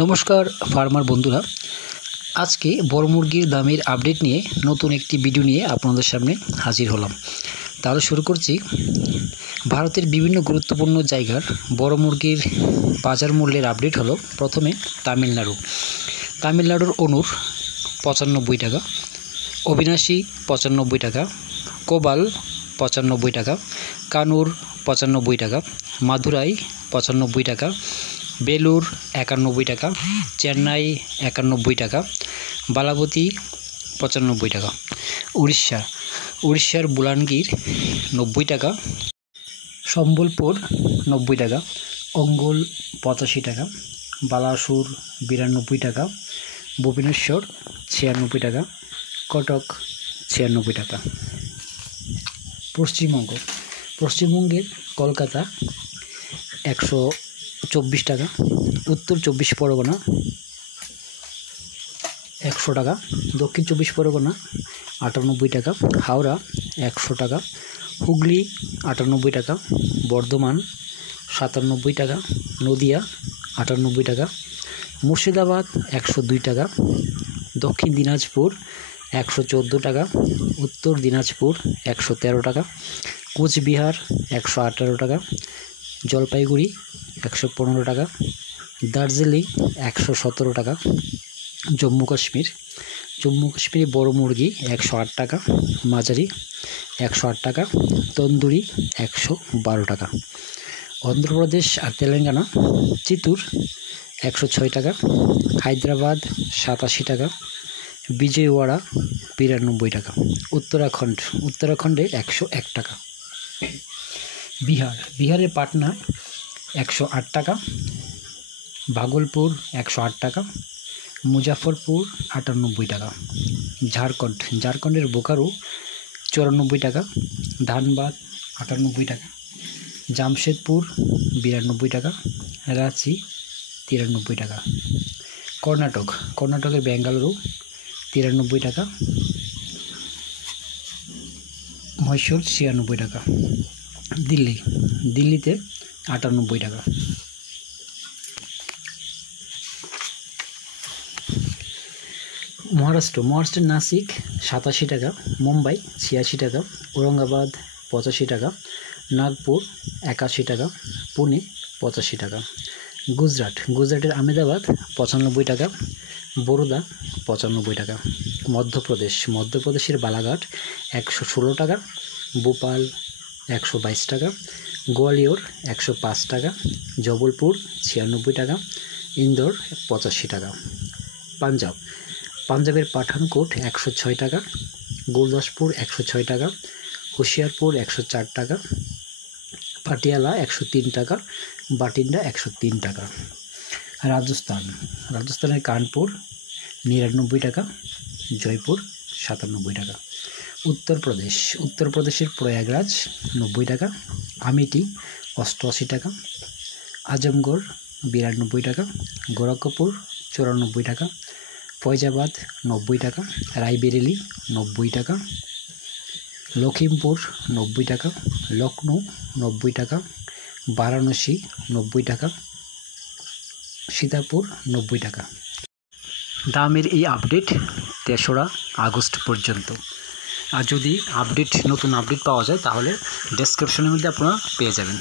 নমস্কার ফার্মার বন্ধুরা, আজকে বড় মুরগির দামের আপডেট নিয়ে নতুন একটি ভিডিও নিয়ে আপনাদের সামনে হাজির হলাম। তাহলে শুরু করছি। ভারতের বিভিন্ন গুরুত্বপূর্ণ জায়গার বড় মুরগির বাজার মূল্যের আপডেট হলো। প্রথমে তামিলনাড়ুর অনুর 95 টাকা, অবিনাশী 95 টাকা, কোবাল 95 টাকা, কানুর 95 টাকা, মাদুরাই 95 টাকা, বেলুর 91 টাকা, চেন্নাই 91 টাকা, বালাবতী 95 টাকা, উড়িষ্যার বুলানগীর 90 টাকা, সম্বলপুর 90 টাকা, অঙ্গুল 85 টাকা, বালাসুর 92 টাকা, ভুবনেশ্বর 96 টাকা, কটক 96 টাকা। পশ্চিমবঙ্গের কলকাতা 124 টাকা, উত্তর 24 পরগনা 100 টাকা, দক্ষিণ 24 পরগনা 98 টাকা, হাওড়া 100 টাকা, হুগলি 98 টাকা, বর্ধমান 97 টাকা, নদিয়া 98 টাকা, মুর্শিদাবাদ 102 টাকা, দক্ষিণ দিনাজপুর 114 টাকা, উত্তর দিনাজপুর 113 টাকা, কোচবিহার 118 টাকা, জলপাইগুড়ি 115 টাকা, দার্জিলিং 117 টাকা, জম্মু কাশ্মীরে বড় মুরগি 108 টাকা, মাঝারি 108 টাকা, তন্দুরি 112 টাকা। অন্ধ্রপ্রদেশ আর তেলেঙ্গানা চিত্তুর 106 টাকা, হায়দ্রাবাদ 87 টাকা, বিজয়ওয়াড়া 92 টাকা, উত্তরাখণ্ডে 101 টাকা। বিহারের পাটনা 108 টাকা, ভাগলপুর 108 টাকা, মুজাফরপুর 98 টাকা। ঝাড়খণ্ডের বোকারো 94 টাকা, ধানবাদ 98 টাকা, জামশেদপুর 92 টাকা, রাঁচি 93 টাকা। কর্ণাটকের বেঙ্গালুরু 93 টাকা, মহীশূর 96 টাকা। দিল্লিতে 98 টাকা। মহারাষ্ট্রের নাসিক 87 টাকা, মুম্বাই 86 টাকা, ঔরঙ্গাবাদ 85 টাকা, নাগপুর 81 টাকা, পুনে 85 টাকা। গুজরাটের আহমেদাবাদ 95 টাকা, বরোদা 95 টাকা। মধ্যপ্রদেশের বালাঘাট 116 টাকা, ভোপাল 122 টাকা, গোয়ালিয়র 105 টাকা, জবলপুর 96 টাকা, ইন্দোর 85 টাকা। পাঞ্জাবের পাঠানকোট 106 টাকা, গুরদাসপুর 106 টাকা, হুশিয়ারপুর 104 টাকা, পাটিয়ালা 103 টাকা, বাটিন্ডা 103 টাকা। রাজস্থানের কানপুর 99 টাকা, জয়পুর 97 টাকা। উত্তরপ্রদেশের প্রয়াগরাজ 90 টাকা, আমেঠি 88 টাকা, আজমগড় 92 টাকা, গোরখপুর 94 টাকা, ফৈজাবাদ 90 টাকা, রায়বেরেলি 90 টাকা, লখিমপুর 90 টাকা, লখনৌ 90 টাকা, বারাণসী 90 টাকা, সীতাপুর 90 টাকা। দামের এই আপডেট 3রা আগস্ট পর্যন্ত। আর যদি নতুন আপডেট পাওয়া যায় তাহলে ডেসক্রিপশনের মধ্যে আপনারা পেয়ে যাবেন।